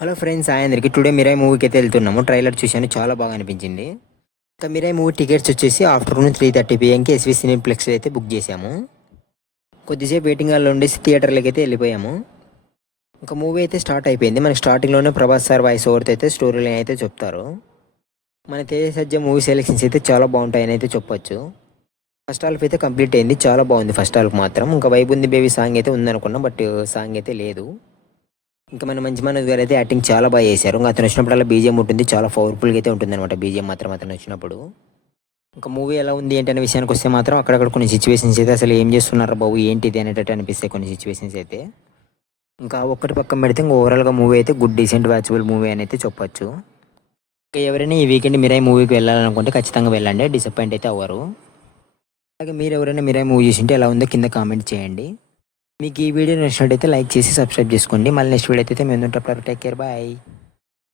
Hello friends, అందరికి today Mirai మూవీకి అయితే వెళ్తున్నాము. ట్రైలర్ చూశాను, చాలా బాగా అనిపించింది. ఇంకా మిరాయి మూవీ టికెట్స్ వచ్చేసి ఆఫ్టర్నూన్ 3:30 PMకి ఎస్వి సినీప్లెక్స్లో అయితే బుక్ చేశాము. కొద్దిసేపు వెయిటింగ్ హాల్లో ఉండేసి థియేటర్లోకి అయితే వెళ్ళిపోయాము. ఇంకా మూవీ అయితే స్టార్ట్ అయిపోయింది. మనకి స్టార్టింగ్లోనే ప్రభాస్ సార్ వాయిస్ ఓవర్తో అయితే స్టోరీ లైన్ అయితే చెప్తారు. మన తేజ సజ్జ మూవీ సెలెక్షన్స్ అయితే చాలా బాగుంటాయని అయితే చెప్పొచ్చు. ఫస్ట్ హాల్ఫ్ అయితే కంప్లీట్ అయింది, చాలా బాగుంది ఫస్ట్ హాల్ఫ్ మాత్రం. ఇంకా వైబుంది బేబీ సాంగ్ అయితే ఉందనుకున్నాం, బట్ సాంగ్ అయితే లేదు. ఇంకా మన మంచి మనోజ్ గారు అయితే యాక్టింగ్ చాలా బాగా చేశారు. ఇంకా అతను వచ్చినప్పుడల్లా బీజిఎం ఉంటుంది, చాలా పవర్ఫుల్గా అయితే ఉంటుంది అనమాట బీజిఎం మాత్రం అతను వచ్చినప్పుడు. ఇంకా మూవీ ఎలా ఉంది ఏంటి అనే విషయానికి వస్తే మాత్రం అక్కడక్కడ కొన్ని సిచ్యువేషన్స్ అయితే అసలు ఏం చేస్తున్నారు బాబు ఏంటిది అనేటట్టు అనిపిస్తాయి కొన్ని సిచ్యువేషన్స్ అయితే. ఇంకా ఒక్కటి పక్కన పెడితే ఇంకా ఓవరాల్గా మూవీ అయితే గుడ్ డీసెంట్ వాచబుల్ మూవీ అని అయితే చెప్పొచ్చు. ఇంకా ఎవరైనా ఈ వీకెండ్ మిరాయి మూవీకి వెళ్ళాలనుకుంటే ఖచ్చితంగా వెళ్ళండి, డిసప్పాయింట్ అయితే అవ్వరు. అలాగే మీరు ఎవరైనా మిరాయి మూవీ చూసింటే ఎలా ఉందో కింద కామెంట్ చేయండి. మీకు ఈ వీడియో నచ్చినట్టయితే లైక్ చేసి సబ్స్క్రైబ్ చేసుకోండి. మళ్ళీ నెక్స్ట్ వీడియో అయితే మేము ఉంటాం. Take care, bye.